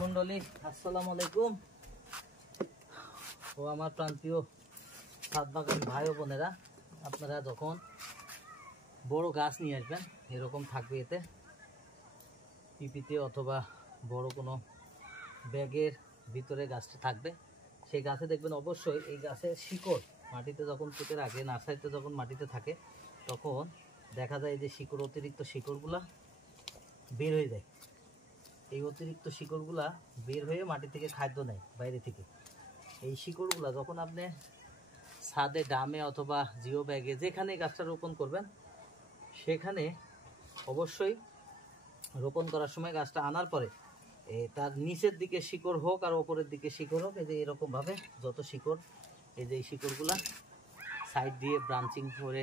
মন্ডলী আসসালামু আলাইকুম। ও আমার প্রান্তীয় ছাদ বাগান ভাই ও বোনেরা, আপনারা যখন বড় গাছ নিয়ে আসবেন এরকম থাকবে, এতে পিপিতে অথবা বড় কোনো ব্যাগের ভিতরে গাছটা থাকবে। সেই গাছে দেখবেন অবশ্যই এই গাছের শিকড় মাটিতে যখন পুঁতে রাখে, নার্সারিতে যখন মাটিতে থাকে তখন দেখা যায় যে শিকড়, অতিরিক্ত শিকড়গুলা বের হয়ে যায়। এই অতিরিক্ত শিকড়গুলা বের হয়ে মাটি থেকে খাদ্য নেয় বাইরে থেকে। এই শিকড়গুলা যখন আপনি ছাদে, ডামে অথবা জিও ব্যাগে যেখানে গাছটা রোপণ করবেন সেখানে অবশ্যই রোপণ করার সময় গাছটা আনার পরে তার নিচের দিকে শিকড় হোক আর ওপরের দিকে শিকড় হোক, এই যে এরকমভাবে যত শিকড়, এই যে এই শিকড়গুলা সাইড দিয়ে ব্রাঞ্চিং করে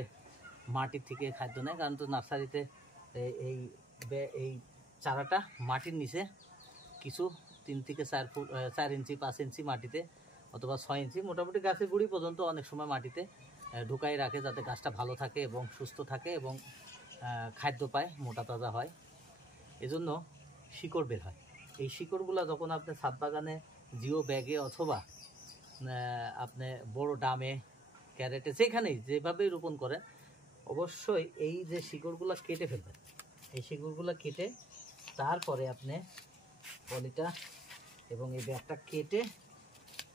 মাটি থেকে খাদ্য নেয়। কারণ তো নার্সারিতে এই এই চারাটা মাটির নিচে কিছু 3 থেকে 4 ইঞ্চি 5 ইঞ্চি মাটিতে অথবা 6 ইঞ্চি মোটামুটি গাছের গুঁড়ি পর্যন্ত অনেক সময় মাটিতে ঢুকাই রাখে, যাতে গাছটা ভালো থাকে এবং সুস্থ থাকে এবং খাদ্য পায়, মোটা তাজা হয়। এজন্য শিকড় বের হয়। এই শিকড়গুলো যখন আপনি ছাদ বাগানে জিও ব্যাগে অথবা আপনি বড় ডামে, ক্যারেটে, যেখানেই যেভাবেই রোপণ করেন অবশ্যই এই যে শিকড়গুলো কেটে ফেলবেন। এই শিকড়গুলো কেটে তারপরে আপনি পলিটা এবং এই ব্যাগটা কেটে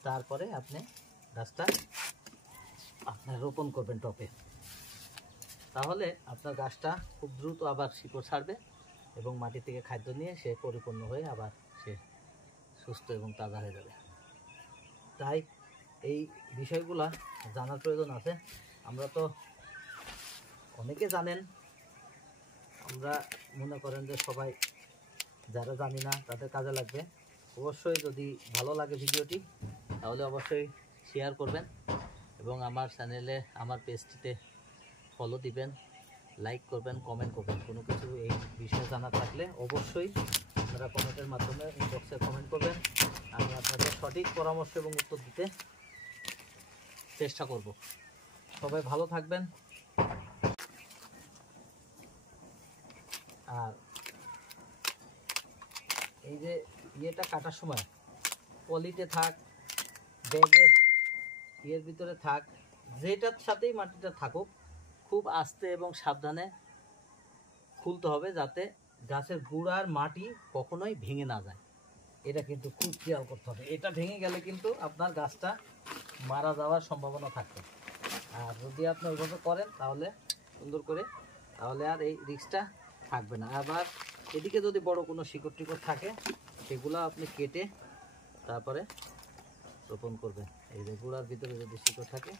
তারপরে আপনি গাছটা আপনার রোপণ করবেন টপে। তাহলে আপনার গাছটা খুব দ্রুত আবার শিকড় ছাড়বে এবং মাটি থেকে খাদ্য নিয়ে সে পরিপূর্ণ হয়ে আবার সে সুস্থ এবং তাজা হয়ে যাবে। তাই এই বিষয়গুলা জানার প্রয়োজন আছে। আমরা তো অনেকে জানেন, আমরা মনে করেন যে সবাই, যারা জানি না তাদের কাজে লাগবে। অবশ্যই যদি ভালো লাগে ভিডিওটি তাহলে অবশ্যই শেয়ার করবেন এবং আমার চ্যানেলে, আমার পেজটিতে ফলো দিবেন, লাইক করবেন, কমেন্ট করবেন। কোনো কিছু এই বিষয়ে জানা থাকলে অবশ্যই আপনারা কমেন্টের মাধ্যমে ইনবক্সে কমেন্ট করবেন। আমি আপনাদের সঠিক পরামর্শ এবং উত্তর দিতে চেষ্টা করব। সবাই ভালো থাকবেন। আর এই যে ইয়েটা কাটার সময় পলিতে থাক, ব্যাগের ইয়ের ভিতরে থাক, যেটার সাথেই মাটিটা থাকুক, খুব আস্তে এবং সাবধানে খুলতে হবে যাতে গাছের গোড়ার মাটি কখনোই ভেঙে না যায়। এটা কিন্তু খুব খেয়াল করতে হবে। এটা ভেঙে গেলে কিন্তু আপনার গাছটা মারা যাওয়ার সম্ভাবনা থাকবে। আর যদি আপনি ওইভাবে করেন তাহলে সুন্দর করে, তাহলে আর এই রিস্কটা থাকবে না। আবার এদিকে যদি বড় কোনো শিকড় টিকড় থাকে সেগুলো আপনি কেটে তারপরে রোপণ করবেন। এই যে গোড়ার ভিতরে যদি শিকড় থাকে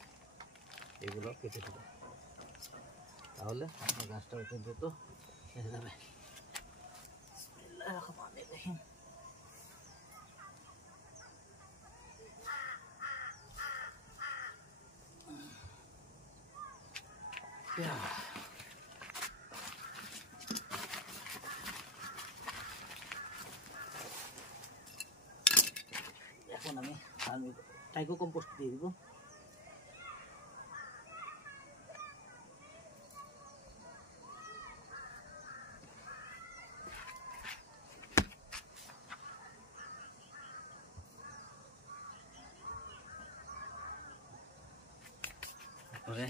এগুলো কেটে দেবেন, তাহলে আপনার গাছটা অতি দ্রুত এসে যাবে। এখন আমি টাইকো কম্পোস্ট দিয়ে দিব। তারপরে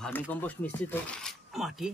ভার্মি কম্পোস্ট মিশ্রিত মাটি